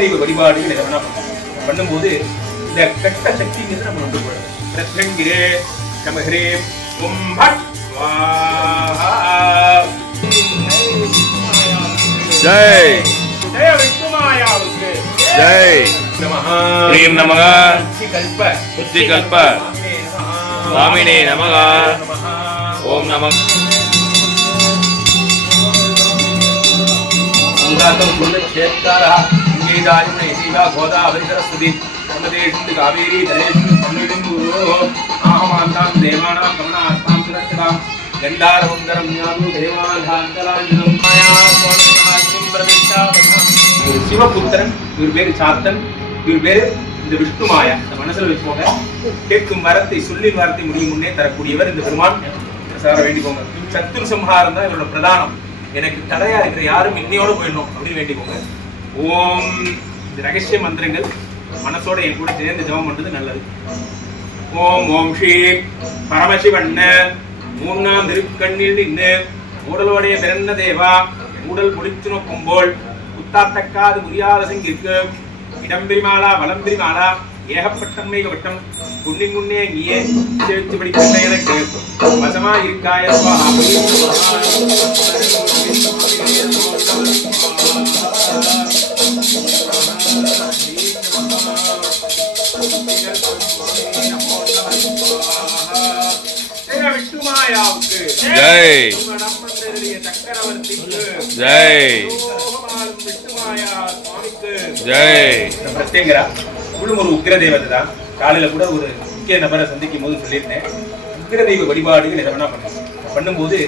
தெய்வ வழிபாடு பண்ணும்போது இந்த கெட்ட சக்திங்கிறது நம்ம வந்து போயிடும். பிரத்யங்கிரே நமஹ்ரே ஓம் பட் ஸ்வாஹா. ஜெய் ஜெய விஷ்ணுமாயாவுக்கு ஜெய். நமஹ ஸ்ரீம் நமக புத்திகல்ப புத்திகல்ப சுவாமினே நமக. ஓம் நம அங்காதம் குலக்ஷேத்ரா இங்கேதாயுமே ஜீவா கோதாவரி சரஸ்வதி நமதேஷு காவேரி தரேஷு சம்மிதிந்து ஆஹமாந்தாம் தேவானாம் கமனாத்தாம் சுரக்ஷதாம் கண்டாரவந்தரம் ஞானு தேவானாந்தலாஞ்சனம் மாயா சுவாமிநாதம் பிரதிஷ்டாபதாம். ஒரு சிவபுத்திரன், இவர் பேரு சாத்தன், இவர் பேரு இந்த விஷ்ணுமாயா. இந்த மனசுல வச்சுக்கோங்க. கேட்கும் வரத்தை சொல்லின் வார்த்தை முடியும் முன்னே தரக்கூடியவர் இந்த பெருமான். சார வேண்டிக்கோங்க. சத்துரு சம்ஹாரம் தான் இவரோட பிரதானம். எனக்கு தடையா இருக்கிற யாரும் இன்னையோட போயிடணும் அப்படின்னு வேண்டிக்கோங்க. ஓம். இந்த ரகசிய மந்திரங்கள் மனசோட என் கூட சேர்ந்து ஜெபம் பண்றது நல்லது. ஓம் ஓம் ஸ்ரீ பரமசிவண்ண மூணாம் திருக்கண்ணில் நின்று ஊடலோடைய பிறந்த தேவா ஊடல் முடிச்சு நோக்கும்போல் புத்தாத்தக்காது புரியாத சங்கிற்கு இடம்பிரிமாளா வளம்பிரிமாளா ஏகப்பட்டன்மை வட்டம் குன்னிங்குன்னே நீயே சேர்த்து படிக்கின்ற எனக்கு வசமா இருக்காய விஷ்ணுமாயாவுக்கு ஜெய் சக்கரவர்த்திக்கு ஜெய் விஷ்ணுமாயா சுவாமிக்கு ஜெய். பிரத்யங்கரா இவளும் ஒரு உக்கிர தேவதை தான். காலையில கூட ஒரு முக்கிய நபரை சந்திக்கும் போது சொல்லியிருந்தேன், உக்கிர தெய்வ வழிபாடு எதனா பண்ணும்போது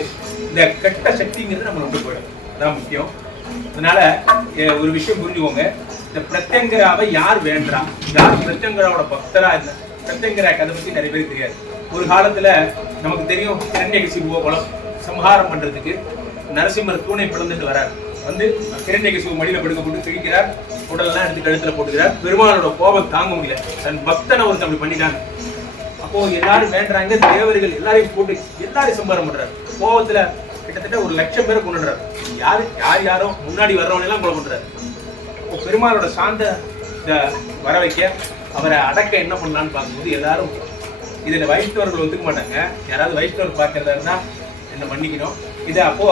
இந்த கெட்ட சக்திங்கிறது நம்ம கொண்டு போயிடும். அதான் முக்கியம். அதனால ஒரு விஷயம் புரிஞ்சுக்கோங்க. இந்த பிரத்யங்கராவை யார் வேண்டா, யார் பிரத்யங்கராவோட பக்தரா இல்லை, பிரத்யங்கரா கதை பத்தி நிறைய பேருக்கு தெரியாது. ஒரு காலத்துல நமக்கு தெரியும், கிரண்யகசிபுவ குலம் சம்ஹாரம் பண்றதுக்கு நரசிம்மர் தூணை பிளந்துட்டு வரார். வந்து கிரண்யகசிபு மடியில படுக்க போட்டு கிழிக்கிறார், உடலெல்லாம் எடுத்து கழுத்துல போட்டுக்கிறார். பெருமாளோட கோபம் தாங்க முடியல, தன் பக்தனை ஒருத்தன் அப்படி பண்ணிட்டாங்க. அப்போ எல்லாரும் வேண்டாங்க, தேவர்கள் எல்லாரையும் போட்டு எல்லாரையும் சம்ஹாரம் பண்றாரு. கோபத்துல கிட்டத்தட்ட 1,00,000 பேரை கொண்டுறாரு. யாரோ முன்னாடி வர்றவங்க எல்லாம் கொலை பண்றாரு. அப்போ பெருமாளோட சாந்த வர வைக்க அவரை அடக்க என்ன பண்ணலான்னு பார்க்கும்போது எல்லாரும் இதுல வைஷ்ணவர்கள் ஒத்துக்க மாட்டாங்க. யாராவது வைஷ்ணவர் பார்க்கறதா இருந்தா என்ன மன்னிக்கணும். இது அப்போ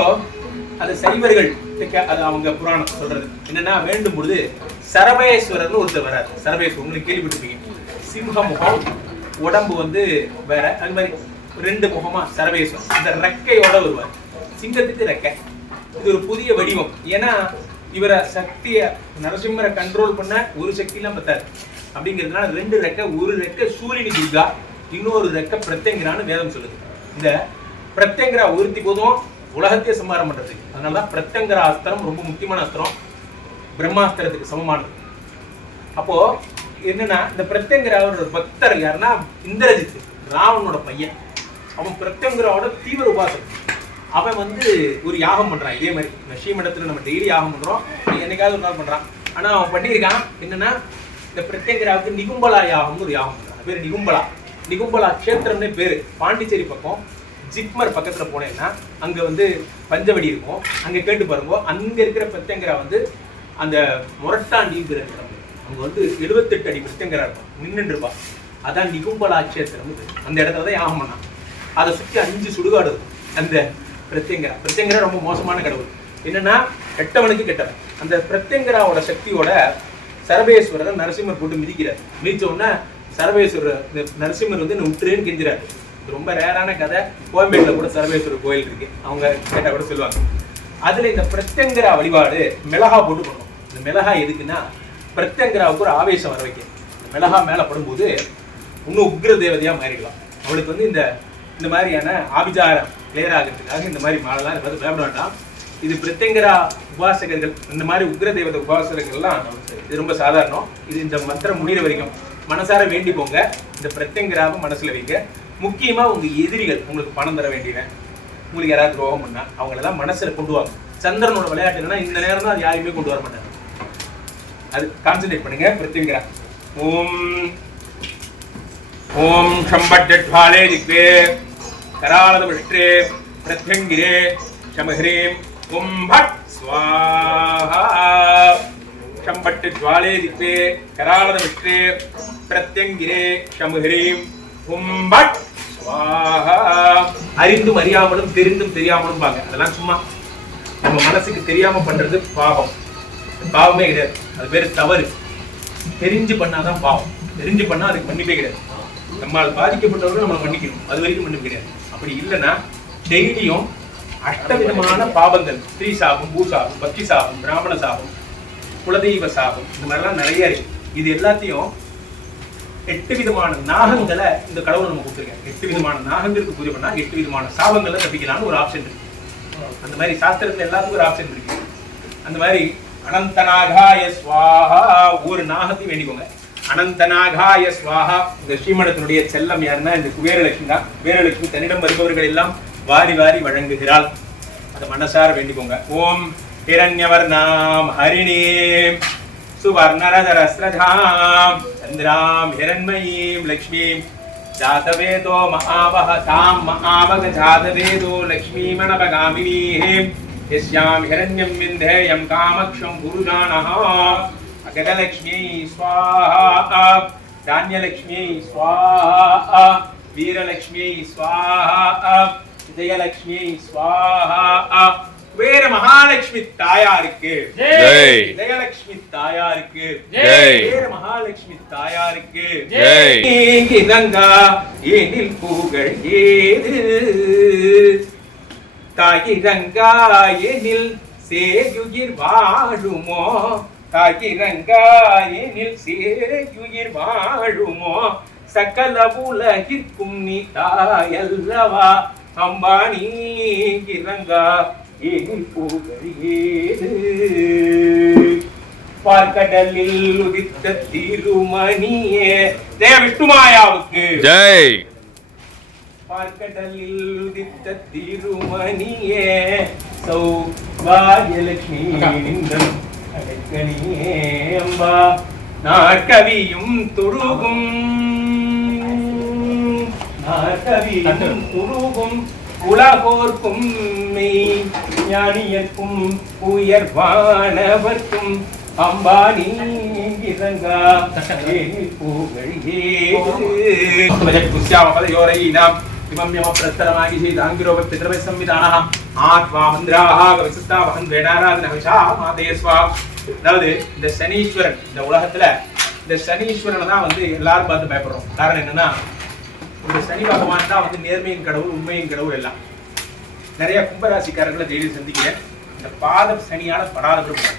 அது சைவர்கள், அது அவங்க புராணம் சொல்றது என்னன்னா, வேண்டும் பொழுது சரபேஸ்வரர்னு ஒருத்தர் வராரு. சரபேஸ்வரர் உங்களுக்கு கேள்விப்பட்டிருப்பீங்க. சிம்ஹ முகம், உடம்பு வந்து வேற, அது மாதிரி 2 முகமா சரபேஸ்வரர். இந்த ரெக்கையோட வருவார். சிங்கத்துக்கு ரெக்கை. இது ஒரு புதிய வடிவம். ஏன்னா இவரை சக்திய நரசிம்மரை கண்ட்ரோல் பண்ண ஒரு சக்தியெல்லாம் பத்தாரு அப்படிங்கிறதுனால 2 ரெக்கை. ஒரு ரெக்கை சூரியனி துர்கா, இன்னொரு ரெக்கை பிரத்யங்கரான்னு வேதம் சொல்லுது. இந்த பிரத்யங்கரா ஒருத்தி போதும் உலகத்தையே சம்ஹாரம் பண்றது. அதனாலதான் பிரத்யங்கரா அஸ்திரம் ரொம்ப முக்கியமான அஸ்திரம், பிரம்மாஸ்திரத்துக்கு சமமானது. அப்போ என்னன்னா, இந்த பிரத்யங்கராவோட பக்தர் யாருன்னா இந்திரஜித், ராவனோட பையன். அவன் பிரத்யங்கராவோட தீவிர உபாசகன். அவன் வந்து ஒரு யாகம் பண்றான். இதே மாதிரி இந்த ஸ்ரீமடத்துல நம்ம டெய்லி யாகம் பண்றோம், என்னைக்காவது ஒரு நாள் பண்றான். ஆனா அவன் பண்ணியிருக்கான் என்னன்னா, இந்த பிரத்யங்கராவுக்கு நிகும்பலா யாகம்னு ஒரு யாகம் பண்றான். பேரு நிகும்பலா. நிகும்பலா கஷேத்திரம்னு பேரு. பாண்டிச்சேரி பக்கம் ஜிப்மர் பக்கத்துல போனேன்னா அங்க வந்து பஞ்சவடி இருக்கும். அங்க கேட்டு பாருங்க, அங்க இருக்கிற பிரத்யங்கரா வந்து அந்த முரட்டாண்டிங்கிற இடம். அங்க வந்து 78 அடி பிரத்யங்கரா இருக்கும், நின்றுட்டு இருப்பா. அதான் நிகும்பலா கஷேத்திரம். அந்த இடத்துல தான் யாகம் பண்ணான். அதை சுற்றி 5 சுடுகாடு இருக்கும். அந்த பிரத்யங்கரா ரொம்ப மோசமான கடவுள். என்னன்னா, கெட்டவனுக்கு கெட்டவன். அந்த பிரத்யங்கராவோட சக்தியோட சரபேஸ்வரரை நரசிம்மர் போட்டு மிதிக்கிறார். மிதிச்ச உடனே சரபேஸ்வரர் நரசிம்மர் வந்து விட்டுறேன்னு கெஞ்சிறாரு. இது ரொம்ப ரேரான கதை. கோயம்பேட்டில் கூட சரபேஸ்வரர் கோயில் இருக்கு, அவங்க கேட்டா கூட சொல்லுவாங்க. அதுல இந்த பிரத்யங்கரா வழிபாடு மிளகா போட்டு பண்ணுவோம். இந்த மிளகா எதுக்குன்னா, பிரத்யங்கராவுக்கு ஒரு ஆவேசம் வர வைக்க. இந்த மிளகா மேல படும்போது இன்னும் உக்ர தேவதையா மாறிடலாம். அவளுக்கு வந்து இந்த மாதிரியான ஆபிச்சாரம் கிளியர் ஆகிறதுக்காக இந்த மாதிரி மாலைலாம் இருப்பது பயப்பட வேண்டாம். இது பிரத்யங்கரா உபாசகர்கள், இந்த மாதிரி உக்ர தேவதை உபாசகர்கள்லாம் இது ரொம்ப சாதாரணம். இது இந்த மந்திரம் முடிகிற வரைக்கும் மனசார வேண்டிக்கோங்க. இந்த பிரத்யங்கராவை மனசுல வைங்க. முக்கியமா உங்க எதிரிகள் உங்களுக்கு பணம் தர வேண்டியவன், உங்களுக்கு யாராவது துரோகம் பண்ணா அவங்களெல்லாம் மனசுல கொண்டு வாங்க. சந்திரனோட விளையாட்டு என்னன்னா, இந்த நேரம் தான் அது யாரையுமே கொண்டு வர மாட்டாங்க. அது கான்சென்ட்ரேட் பண்ணுங்க. பிரத்யங்கரா ஓம் ஓம் சம்பட்டே திக்வே கராளத விஷ்டே பிரத்யங்கிரே சமஹ்ரீம் ஓம் பட் ஸ்வா ஸ்வாலே திப்பே கராளத விஷ்ணே பிரத்யங்கிரே சமுஹ்ரீம் கும்பட் ஸ்வாஹா. அறிந்தும் அறியாமலும் தெரிந்தும் தெரியாமலும் பாங்க, அதெல்லாம் சும்மா நம்ம மனசுக்கு தெரியாம பண்றது பாவம். பாவமே கிடையாது, அது பேரு தவறு. தெரிஞ்சு பண்ணாதான் பாவம், தெரிஞ்சு பண்ணா அதுக்கு மன்னிப்பே கிடையாது. நம்மால் பாதிக்கப்பட்டவர்கள் நம்மளை மன்னிக்கணும், அது வரைக்கும் மன்னிப்பு கிடையாது. அப்படி இல்லைன்னா டெய்லியும் அஷ்டவிதமான பாவங்கள், ஸ்திரீ சாபம், பூ சாபம், பக்தி சாபம், பிராமண சாபம், குலதெய்வ சாபம், இந்த மாதிரிலாம் நிறைய இருக்கு. இது எல்லாத்தையும் 8 விதமான நாகங்களை இந்த கடவுள் நம்ம கொடுத்துருக்கேன். 8 விதமான நாகங்களுக்கு பூஜை பண்ணா 8 விதமான சாபங்களை தப்பிக்கலாம்னு ஒரு ஆப்ஷன் இருக்கு. அந்த மாதிரி சாஸ்திரத்துல எல்லாத்துக்கும் ஒரு ஆப்ஷன் இருக்கு. அந்த மாதிரி அனந்தநாகாய ஸ்வாஹா, ஒரு நாகத்தையும் வேண்டிக்கோங்க. அனந்தநாகாய ஸ்வாஹா. இந்த ஸ்ரீமடத்தினுடைய செல்லம் யாருன்னா இந்த குபேரலட்சுமி தான். குபேரலட்சுமி தன்னிடம் வருபவர்கள் எல்லாம் வாரி வாரி வழங்குகிறாள். அதை மனசார வேண்டிக்கோங்க. ஓம் ஹிரண்யவர்ணாம் ஹரிணீம் சுவர்ணரதரஸ்ரதாம் சந்திராம் ஹிரண்மயீம் லக்ஷ்மீம் ஜாதவேதோ மகாவஹ தாம் மகாவக ஜாதவேதோ லக்ஷ்மீமணபகாமினீம் யஸ்யாம் ஹிரண்யம் விந்தேயம் காமக்ஷம் புருஷானஹ அகதலக்ஷ்மியை ஸ்வாஹா தான்யலக்ஷ்மியை ஸ்வாஹா வீரலக்ஷ்மியை ஸ்வாஹா விஜயலக்ஷ்மியை ஸ்வாஹா. வேற மகாலட்சுமி தாயாருக்கு ஜெய். விஜயலட்சுமி தாயாருக்கு ஜெய். வேற மகாலட்சுமி தாயாருக்கு ஜெய். கங்கா ஏனில் புகழ் ஏது தாயி கங்கா எனில் சேயுயிர் வாழுமோ, தாயி கங்கா எனில் சேயுயிர் வாழுமோ, சகல உலகிற்கும் நீ தாயல்லவா அம்பா நீங்கா எனில் புகழ் ஏது. பார்க்கடலில் உதித்த திருமணியே தேவ விஷ்ணுமாயாவுக்கு ஜெய். பார்க்கடலில் உதித்த திருமணியே சௌபாகியலட்சுமி நின்னம் அடைக்கணியே அம்பா நாற்கவியும் துருகும் நாற்கவியும் துருகும் உலகோர்க்கும் மெய் ஞானியர்க்கும் உயர்வானவர்க்கும் அம்பா நீங்கா புகழ் ஏதுயோரையினாம் இமம் யம பிரஸ்தரமாகி செய்தாங்கிரோப பித்ரவை சம்விதானஹ ஆத்மா மந்திராஹ விசிஷ்டாவஹன் வேடாராதன விஷா மாதேஸ்வா. அதாவது இந்த சனீஸ்வரன், இந்த உலகத்துல இந்த சனீஸ்வரனை தான் வந்து எல்லாரும் பார்த்து பயப்படுறோம். காரணம் என்னன்னா இந்த சனி பகவான் தான் வந்து நேர்மையின் கடவுள், உண்மையின் கடவுள் எல்லாம். நிறைய கும்பராசிக்காரர்களை டெய்லி சந்திக்கிறேன். இந்த பாதம் சனியால படாத போறாங்க.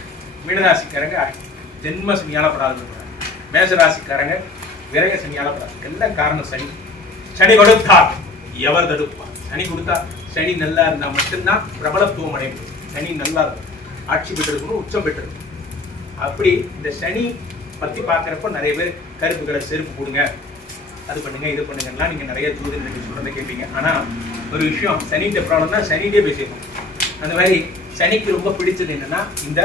மீனராசிக்காரங்க ஜென்ம சனியால படாத போறாங்க. மேசராசிக்காரங்க விரய சனியால படாது. எல்லாம் காரணம் சனி. சனி கொடுத்தார் எவர் தடுப்பார். சனி கொடுத்தா சனி நல்லா இருந்தா மட்டும்தான் பிரபலத்துவம் அடையும். சனி நல்லா இருக்கும், ஆட்சி பெற்றிருக்கணும், உச்சம் பெற்றிருக்கணும். அப்படி இந்த சனி பத்தி பாக்குறப்ப நிறைய பேர் கருப்பு கடை செருப்பு போடுங்க, அது பண்ணுங்க, இது பண்ணுங்கலாம் நீங்க நிறைய ஜோதிடர்கள் சொல்றதை கேட்பீங்க. ஆனா ஒரு விஷயம், சனிட்ட ப்ராப்ளம்னா சனிட்டே பேசிடணும். அந்த மாதிரி சனிக்கு ரொம்ப பிடிச்சது என்னன்னா இந்த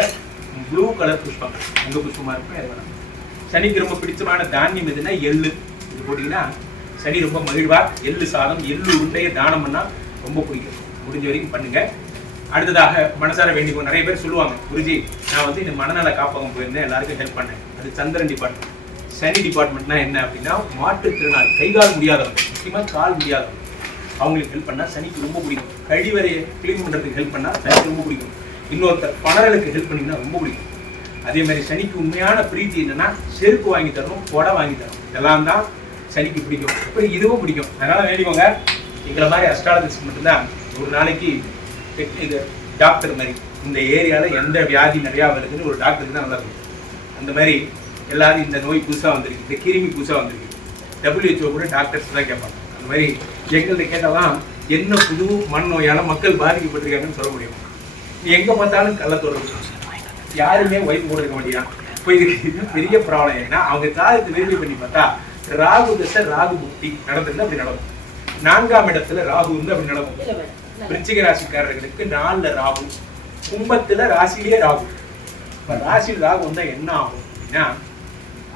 ப்ளூ கலர் புஷ்பம், உங்க புஷ்பமா இருக்கும் அது வேணும். சனிக்கு ரொம்ப பிடிச்சமான தானியம் எதுன்னா எள்ளு. இது போட்டீங்கன்னா சனி ரொம்ப மகிழ்வா. எள்ளு சாதம், எள்ளு உருண்டையை தானம் பண்ணா ரொம்ப பிடிக்கும். முடிஞ்ச வரைக்கும் பண்ணுங்க. அடுத்ததாக மனசார வேண்டிக்கோ. நிறைய பேர் சொல்லுவாங்க, குருஜி நான் வந்து இந்த மனநல காப்பகம் போயிருந்தேன், எல்லாருக்கும் ஹெல்ப் பண்ணேன். அது சந்திரன் டிபார்ட்மெண்ட். சனி டிபார்ட்மெண்ட்னா என்ன அப்படின்னா மாற்றுத்திறனாளி, கை கால் முடியாதவங்க, முக்கியமா கால் முடியாதவங்க, அவங்களுக்கு ஹெல்ப் பண்ணா சனிக்கு ரொம்ப பிடிக்கும். கழிவறையை கிளீன் பண்றதுக்கு ஹெல்ப் பண்ணா சனிக்கு ரொம்ப பிடிக்கும். இன்னொருத்தர் பணர்களுக்கு ஹெல்ப் பண்ணிங்கன்னா ரொம்ப பிடிக்கும். அதே மாதிரி சனிக்கு உண்மையான பிரீத்தி என்னன்னா செருப்பு வாங்கி தரணும், கொடை வாங்கி தரணும், இதெல்லாம் தான் சனிக்கு பிடிக்கும். அப்புறம் இதுவும் பிடிக்கும். அதனால வேண்டிக்கோங்க. எங்களை மாதிரி அஸ்ட்ராலஜிஸ்ட் மட்டும்தான் ஒரு நாளைக்கு இது டாக்டர் மாதிரி இந்த ஏரியாவில் எந்த வியாதி நிறையா வருதுன்னு ஒரு டாக்டருக்கு தான் நல்லா இருக்கும். அந்த மாதிரி எல்லாரும் இந்த நோய் புதுசாக வந்திருக்கு, இந்த கிருமி புதுசாக வந்திருக்கு, WHO கூட டாக்டர்ஸ் தான் கேட்பாங்க. அந்த மாதிரி எங்கள்கிட்ட கேட்டாலாம் என்ன புது மண் நோயால் மக்கள் பாதிக்கப்பட்டிருக்காங்கன்னு சொல்ல முடியும். எங்கே பார்த்தாலும் கள்ள தொடர்பு, யாருமே ஒய்ஃப் கூட இருக்க மாட்டேங்கிறான். இப்போ இதுக்கு பெரிய ப்ராப்ளம் ஏன்னா அவங்க காலத்தை வெரிஃபை பண்ணி பார்த்தா ராகு தசை, ராகு புக்தி நடந்திருந்தா அப்படி நடக்கும். 4ஆம் இடத்துல ராகு இருந்து அப்படி நடக்கும். விருச்சிக ராசிக்காரர்களுக்கு 4ல ராகு, கும்பத்துல ராசிலேயே ராகு. இப்ப ராசியில் ராகு வந்தா என்ன ஆகும் அப்படின்னா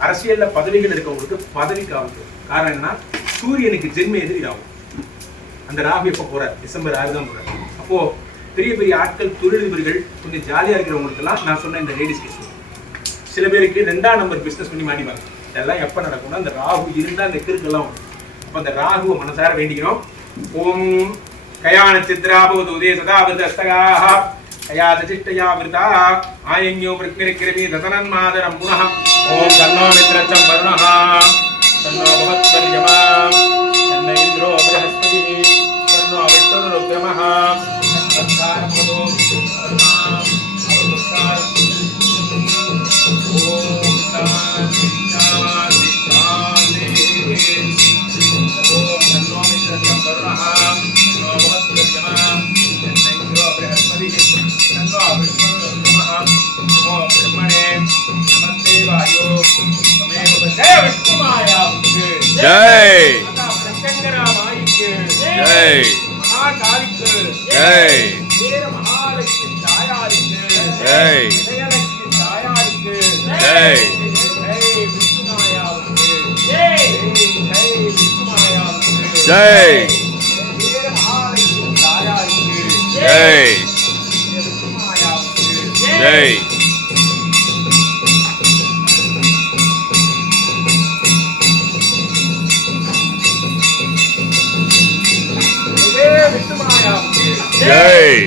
அரசியல்ல பதவிகள் இருக்கவங்களுக்கு பதவிக்கு ஆகும். காரணம் என்ன, சூரியனுக்கு ஜென்ம எதிரி ஆகும். அந்த ராகு எப்ப போறார், டிசம்பர் 6 தான் போறார். அப்போ பெரிய பெரிய ஆட்கள், தொழிலதிபர்கள், கொஞ்சம் ஜாலியா இருக்கிறவங்களுக்கு எல்லாம் நான் சொன்ன இந்த லேடிஸ் கேஸ் சில பேருக்கு 2ஆம் நம்பர் பிசினஸ் பண்ணி மாட்டிப்பாங்க. இதெல்லாம் எப்ப நடக்கும்னா அந்த ராகு இருந்தா அந்த கிறுக்கெல்லாம் வரும். அப்ப அந்த ராகுவை மனசார வேண்டிக்கணும். ஓம் கயான சித்ராபவது உதய சதாபதி அஸ்தகாஹ கயாதசிஷ்டயா விருதா ஆயன்யோ பிரக்னிரிக்கிரமி ததனன்மாதரம் புனः ஓம் தன்னோ மித்ரச்சம் வருணः தன்னோ பவத்வர்யமா தன்ன இந்திரோ ப்ரஹஸ்பதிः தன்னோ விஷ்ணுருக்ரமः தன்னஸ்காரம் வதோ வருணாம் அவதுஸ்காரம் ஓம் சாந்தி சாந்தி சாந்தி ஓம் தன்னோ மித்ரச்சம் வருணः தன்னோ பவத்வர்யமா தன்ன இந்திரோ ப்ரஹஸ்பதிः தன்னோ விஷ்ணுருக்ரமः நமோ பிரம்மணே நமஸ்தே வாயோ தமேவ ஜெய விஷ்ணுமாயாவுக்கு ஜெய் மாதா பிரத்யங்கராமாயிக்கு ஜெய் மகாகாளிக்கு ஜெய் வீர மகாலட்சுமி தாயாருக்கு ஜெய் விஜயலட்சுமி தாயாருக்கு ஜெய் ஜெய் விஷ்ணுமாயாவுக்கு ஜெய் ஜெய் விஷ்ணுமாயாவுக்கு ஜெய் வீர மகாலட்சுமி தாயாருக்கு ஜெய் விஷ்ணுமாயாவுக்கு ஜெய் ஜெய் விஷ்ணுமாயாவுக்கு ஜெய்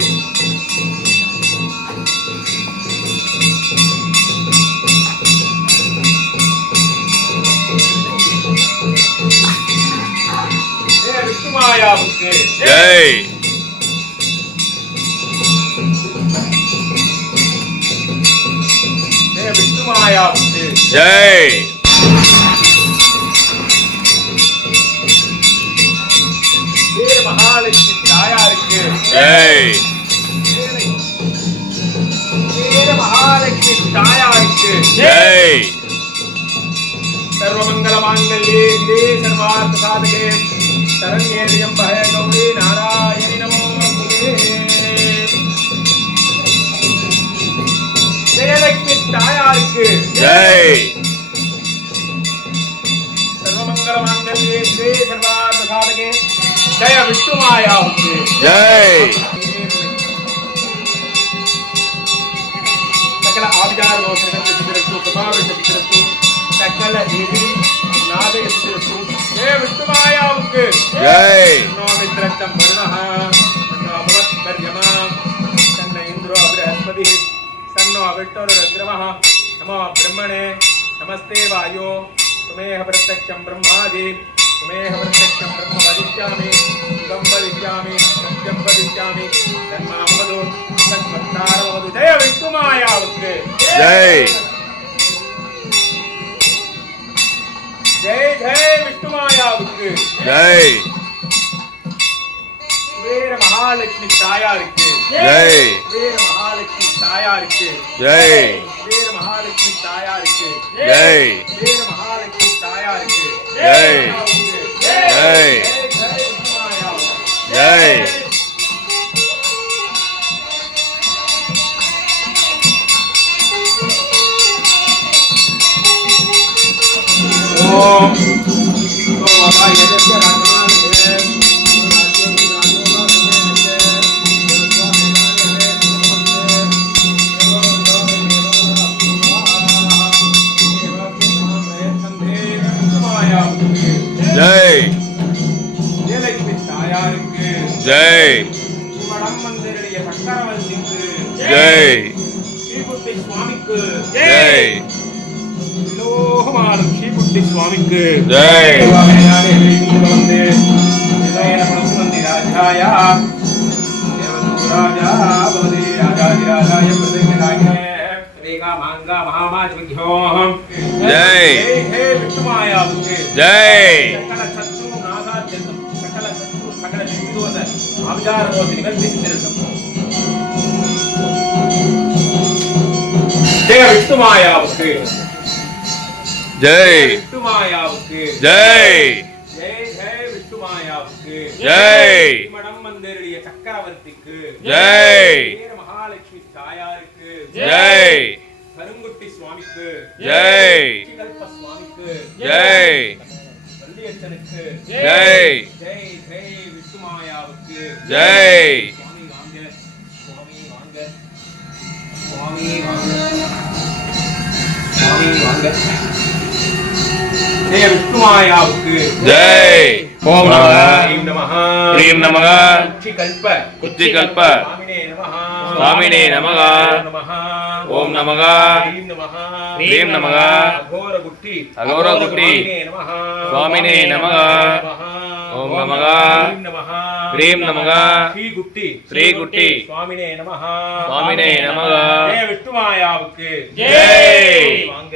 ஜெய் விஷ்ணுமாயாவுக்கு ஜெய் ஜெய் விஷ்ணுமாயாவுக்கு ஜெய் வீர மகாலட்சுமி தாயாருக்கு ஜெய் வீர மகாலட்சுமி தாயாருக்கு ஜெய் सर्वमंगल मांगल्ये शिवे सर्वार्थ साधके शरण्ये त्र्यंबके गौरी नारायणि नमोस्तुते जयलक्ष्मी तायारुक्कु ஜெய் सर्वमंगल मांगल्ये शिवे सर्वार्थ साधके जय विष्णुमायावुक्कु ஜெய் सकल आविचार दोषं सिद्धिरस्तु प्रभावित सिद्धिरस्तु सकल देवी नाद सिद्धिरस्तु जय विष्णुमायावुक्कु ஜெய் तन्नो मित्रं वरुणः तन्नो भवत्वर्यमा तन्न इन्द्रो बृहस्पतिः तन्नो विष्णुरुद्रमः नमो ब्रह्मणे नमस्ते वायो त्वमेव प्रत्यक्षं ब्रह्मादि त्वमेव प्रत्यक्षं ब्रह्म वदिष्यामि सुखं वदिष्यामि सत्यं वदिष्यामि तन्मामवदु तन्मत्तारमवदु जय विष्णुमायावुक्कु ஜெய் जय जय विष्णुमायावुक्कु ஜெய் வீர மகாலட்சுமி தாயாருக்கு ஜெய் வீர மகாலட்சுமி தாயாருக்கு ஜெய் வீர மகாலட்சுமி தாயாருக்கு ஜெய் வீர மகாலட்சுமி தாயாருக்கு ஜெய் ஜெய் ஜெய் ஜெய் ஜெய் ஓம் ஓம் யஜ்ய ராஜமானே ஜெய் ஜெயலட்சுமி தாயாருக்கு ஜெய் மடம் மந்திரடைய சக்கரவர்த்திக்கு ஜெய் ஸ்ரீபுத்தி சுவாமிக்கு ஜெய் லோகமாடும் ஸ்ரீபுத்தி சுவாமிக்கு ஜெய் வந்து பரசுமந்தி ராஜாயா தேவதூராஜா பவதி ராஜாதிராஜாய பிரதிஞராய வேகா மாங்கா மகாமாஜ்யோ ஜெய் ஹே விஷ்ணுமாயாவுக்கு ஜெய் சகல சத்ரு நாசாத்யந்தம் சகல சத்ரு சகல நிர்தோஷ ஆவிதார தோஷங்கள் விசித்திரட்டும் ஜெய விஷ்ணுமாயாவுக்கு ஜெய் விஷ்ணுமாயாவுக்கு ஜெய் ஜெய் ஜெய் விஷ்ணுமாயாவுக்கு ஜெய் மடம் மந்திரடைய சக்கரவர்த்திக்கு ஜெய் வீர மகாலட்சுமி தாயாருக்கு ஜெய் கருங்குட்டி சுவாமிக்கு ஜெய் கல்ப சுவாமிக்கு ஜெய் வள்ளியச்சனுக்கு ஜெய் ஜெய் ஜெய் விஷ்ணுமாயாவுக்கு ஜெய் சுவாமி வாங்க சுவாமி வாங்க சுவாமி வாங்க வாங்க. ஜெய விஷ்ணுமாயாவுக்கு ஜெய். ஓம் நமக ஹ்ரீம் நமஹ ஹ்ரீம் நமக குச்சிகல்ப குச்சிகல்ப சுவாமினே நமஹ சுவாமினே நமக நமஹ ஓம் நமக ஹ்ரீம் நமஹ ஹ்ரீம் நமக அகோரகுட்டி அகோரகுட்டி சுவாமினே நமஹ சுவாமினே நமக ஓம் நமக ஹ்ரீம் நமஹ ஹ்ரீம் நமக ஸ்ரீகுட்டி ஸ்ரீகுட்டி சுவாமினே நமஹ சுவாமினே நமக ஜெய விஷ்ணுமாயாவுக்கு ஜெய். வாங்க.